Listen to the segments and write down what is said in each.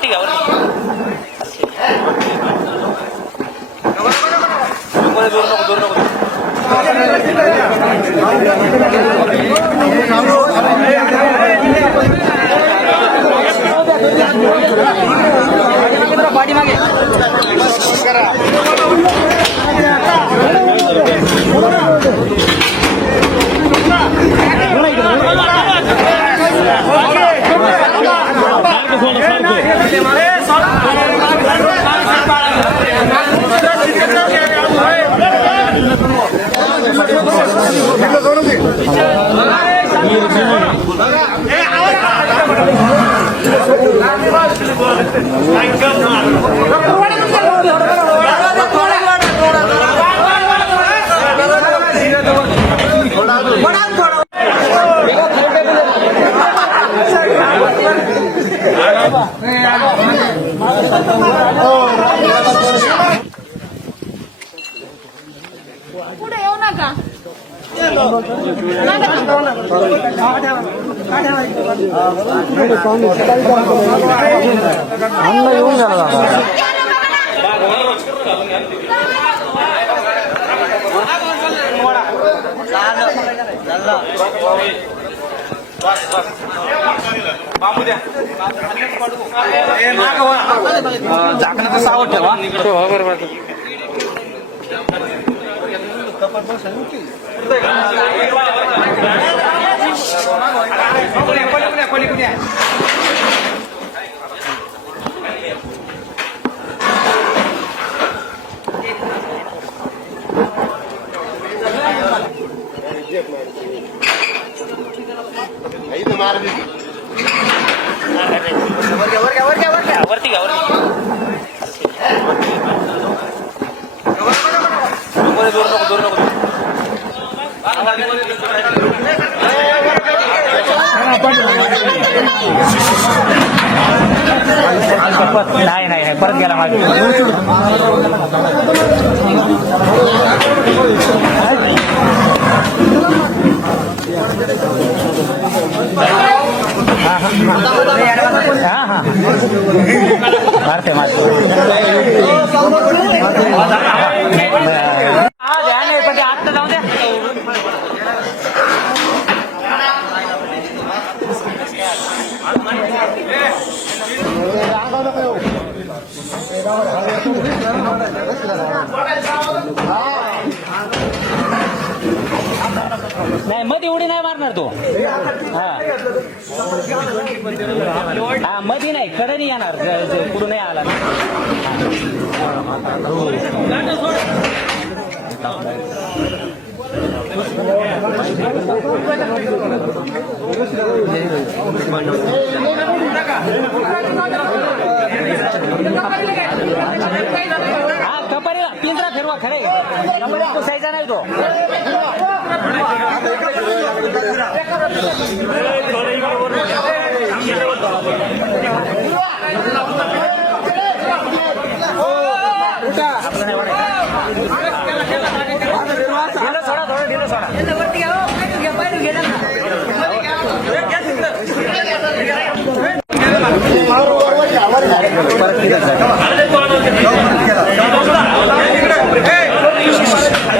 वरती घ्या वरती दूर नको दूर नको पाठी मागे पुढे येऊ नका येऊन झाला झाकणं कसं आवड ठेवा बरोबर वरती घ्या वरती दूर नको दूर नको नाही नाही परत गेला माझं मारते मारते पण ते आत्ता जाऊ द्या नाही मध्ये उडी नाही मारणार तो हा मध्ये नाही कडे नाही येणार पुढे नाही आला हा कपारीला पिंजरा फिरवा खरे पुसायचा नाही तो सोडा थोडं ढिलं सोडा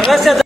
Gracias.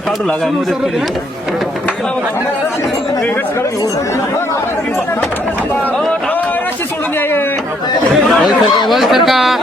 काढू लागा सोडून या सरकार